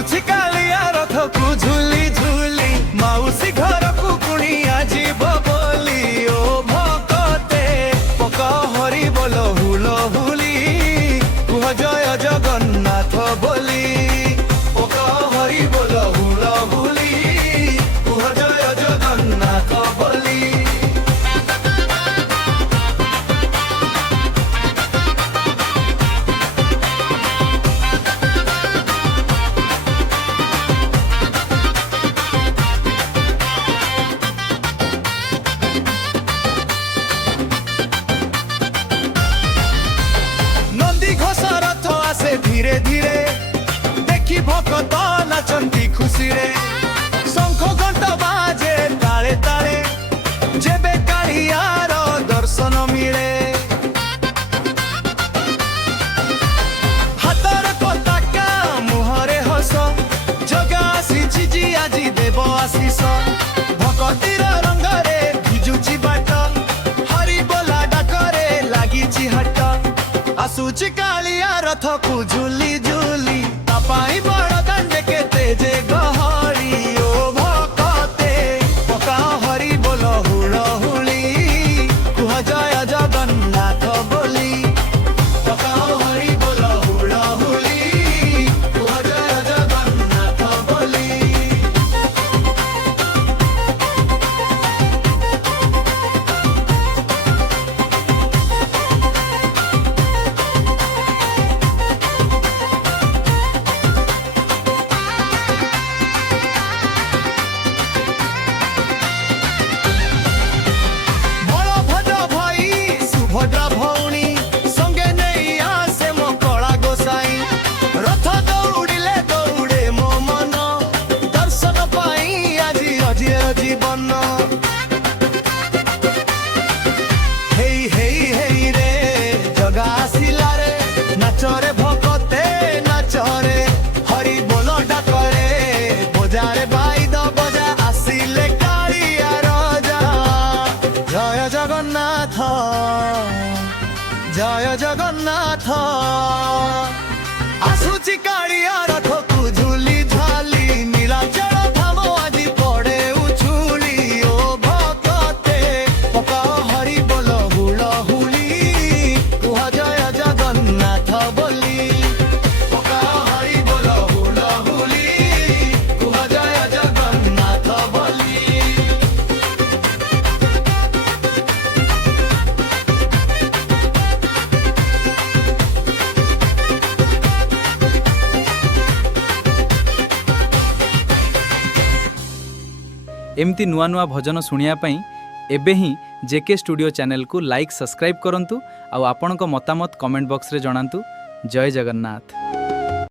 आसुछि कालिया रथ को झुली झुली माउसी घर को कुणिया जीव बोली ओ भकते पका हरि बोल हुल हुली कुह जय जगन्नाथ बोली पका हरि बोल हुल हुली कुह जय जगन्नाथ बोली। धीरे धीरे देखी भक्त नाचंती खुशी रे शंख घंट बाजे ताले ताले जेबे कालियार दर्शन मिले हातर पताका मुहरे हस जगा आसी जी आजी देव आशीष भक्तिर रंगरे भिजुची बाट हरि बोला डाकरे लागिची हट आसुची कालिया रथ को झुली झुली तापाई बड़ दांडे के तेजे गहरी ओ भकते पका हरि बोल हुल हुली कुह जय जगन्नाथ बोली पका हरि बोल हुल हुली कुह जय जगन्नाथ बोली। भद्रा भौणी संगे नहीं आसे मो कला गोसाई रथ दौड़िले दौड़े मो मन दर्शन पाई आजी अजीर जीवन हेई हेई हेई रे जगा आसिला रे नाचरे भकते नाचरे हरि बोल डाकरे बजारे बाई द बजा आसिले कालिया राजा जय जगन्नाथ जय जगन्नाथ आसुची कालिया रथ को झुली झाली नीलाचल धाम आजी पड़े उछुली ओ भकते पका हरि बोल हुल हुली कुह जय जगन्नाथ बोली पका हरि बोल हुल हुली कुह जय जगन्नाथ बोली। एमती नुआ नुआ भजन शुणिया पई एबे ही जेके स्टूडियो चैनल को लाइक सब्सक्राइब करंतु आउ आपणक मतामत कमेंट बॉक्स रे जणांतु। जय जगन्नाथ।